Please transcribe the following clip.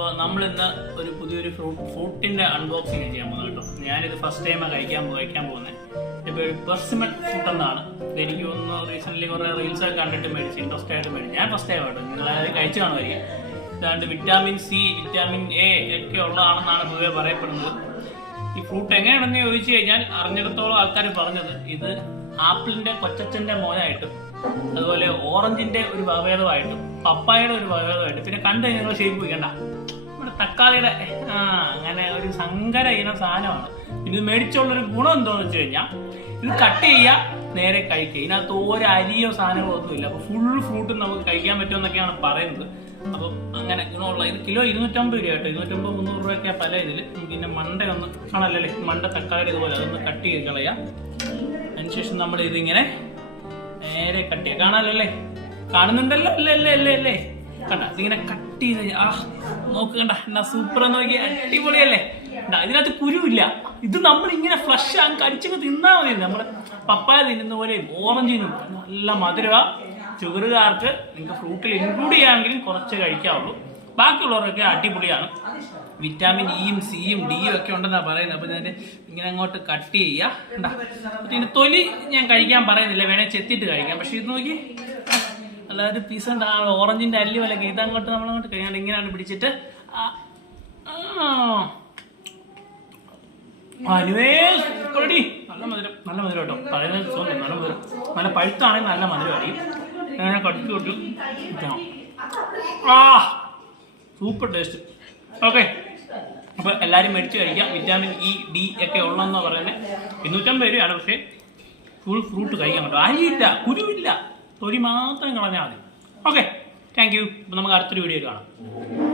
അപ്പോൾ നമ്മൾ ഇന്ന് ഒരു പുതിയൊരു ഫ്രൂട്ട് ഫ്രൂട്ടിന്റെ അൺബോക്സിങ് ചെയ്യാൻ പോകുന്നത് കേട്ടോ. ഞാനിത് ഫസ്റ്റ് ടൈമാണ് കഴിക്കാൻ കഴിക്കാൻ പോകുന്നത് ഇപ്പോൾ ഒരു പെർസിമൺ ഫ്രൂട്ട് എന്നാണ്. എനിക്ക് തോന്നുന്നു റീസെന്റ് കുറേ റീൽസ് ഒക്കെ കണ്ടിട്ട് മേടിച്ച് ഇൻട്രസ്റ്റ് ആയിട്ട് മേടിച്ചു. ഞാൻ ഫസ്റ്റ് ടൈം കേട്ടോ. നിങ്ങൾ ആരും കഴിച്ചു കാണുമായിരിക്കും. ഇതാണ്ട് വിറ്റാമിൻ സി വിറ്റാമിൻ എ ഒക്കെ ഉള്ളതാണെന്നാണ് പൊതുവെ പറയപ്പെടുന്നത്. ഈ ഫ്രൂട്ട് എങ്ങനെയാണെന്ന് ചോദിച്ചു കഴിഞ്ഞാൽ അറിഞ്ഞിടത്തോളം ആൾക്കാർ പറഞ്ഞത്. ഇത് ആപ്പിളിന്റെ കൊച്ചച്ഛന്റെ മോനായിട്ടും അതുപോലെ ഓറഞ്ചിന്റെ ഒരു വകഭേദമായിട്ടും പപ്പായയുടെ ഒരു വകഭേദമായിട്ടും പിന്നെ കണ്ടു കഴിഞ്ഞാൽ ഷേപ്പ് വയ്ക്കണ്ട നമ്മുടെ തക്കാളിയുടെ ആ അങ്ങനെ ഒരു സങ്കര ഇനം സാധനമാണ്. ഇത് മേടിച്ചുള്ളൊരു ഗുണം എന്താണെന്ന് വെച്ച് കഴിഞ്ഞാൽ ഇത് കട്ട് ചെയ്യുക നേരെ കഴിക്കുക. ഇതിനകത്ത് ഒരു അരിയോ സാധനങ്ങളോ ഒന്നുമില്ല അപ്പോൾ ഫുൾ ഫ്രൂട്ട് നമുക്ക് കഴിക്കാൻ പറ്റുമെന്നൊക്കെയാണ് പറയുന്നത്. അപ്പം അങ്ങനെ ഗുണമുള്ള ഇത് കിലോ ഇരുന്നൂറ്റമ്പത് രൂപ കേട്ടോ ഇരുന്നൂറ്റമ്പത് മുന്നൂറ് രൂപയൊക്കെ പല ഇതിൽ പിന്നെ മണ്ട ഒന്ന് മണ്ട തക്കാളി ഇതുപോലെ അതൊന്ന് കട്ട് ചെയ്ത് കളയാം. അതിനുശേഷം നമ്മൾ ഇതിങ്ങനെ നേരെ കട്ട് ചെയ്യുക കാണാലല്ലേ? കാണുന്നുണ്ടല്ലോ? അല്ലേ അല്ലേ അല്ലേ അല്ലേ? കണ്ട ഇതിങ്ങനെ കട്ട് ചെയ്ത് ആ നോക്ക് കണ്ട എന്നാ സൂപ്പർ എന്ന് നോക്കി അടിപൊളിയല്ലേ? ഇതിനകത്ത് കുരുവില്ല. ഇത് നമ്മൾ ഇങ്ങനെ ഫ്ലഷ് ആ കടിച്ചൊക്കെ തിന്നാ മതി നമ്മുടെ പപ്പായ തിന്നുന്ന പോലെ ഓറഞ്ച് തിന്നും നല്ല മധുര ഷുഗറുകാർക്ക് നിങ്ങൾക്ക് ഫ്രൂട്ടിൽ ഇൻക്ലൂഡ് ചെയ്യാമെങ്കിലും കുറച്ച് കഴിക്കാവുള്ളൂ. ബാക്കിയുള്ളവരൊക്കെ അടിപൊളിയാണ്. വിറ്റാമിൻ ഇയും സിയും ഡിയും ഒക്കെ ഉണ്ടെന്നാണ് പറയുന്നത്. അപ്പോൾ ഞാൻ ഇങ്ങനെ അങ്ങോട്ട് കട്ട് ചെയ്യുക കണ്ടാ പിന്നെ തൊലി ഞാൻ കഴിക്കാൻ പറയുന്നില്ല. വേണേ ചെത്തിട്ട് കഴിക്കാം. പക്ഷെ ഇത് നോക്കി. അല്ലാതെ പീസ് ഉണ്ട്? ആ ഓറഞ്ചിന്റെ അല്ലി പോലൊക്കെ ഇതങ്ങോട്ട് നമ്മളങ്ങോട്ട് കഴിയാണ്ട് ഇങ്ങനെയാണ് പിടിച്ചിട്ട്. അനുവേ സൂപ്പറടി നല്ല മധുരം. നല്ല മധുരം കേട്ടോ. പറയുന്നത് സോറി നല്ല മധുരം. നല്ല പഴുത്താണെങ്കിൽ നല്ല മധുരം മധുരമായിരിക്കും അങ്ങനെ കടിച്ചു കൊട്ടു ആ. Super taste. ഓക്കെ. അപ്പോൾ എല്ലാവരും മേടിച്ച് കഴിക്കാം. വിറ്റാമിൻ ഇ ഡി ഒക്കെ ഉള്ളതെന്നാണ് പറയുന്നത് ഇരുന്നൂറ്റമ്പത് രൂപയാണ് പക്ഷേ ഫുൾ ഫ്രൂട്ട് കഴിക്കാൻ പറ്റും. അരിയില്ല കുരുവില്ല. തൊലി മാത്രം കളഞ്ഞാൽ മതി. ഓക്കെ. താങ്ക് യു നമുക്ക് അടുത്തൊരു വീഡിയോ കാണാം.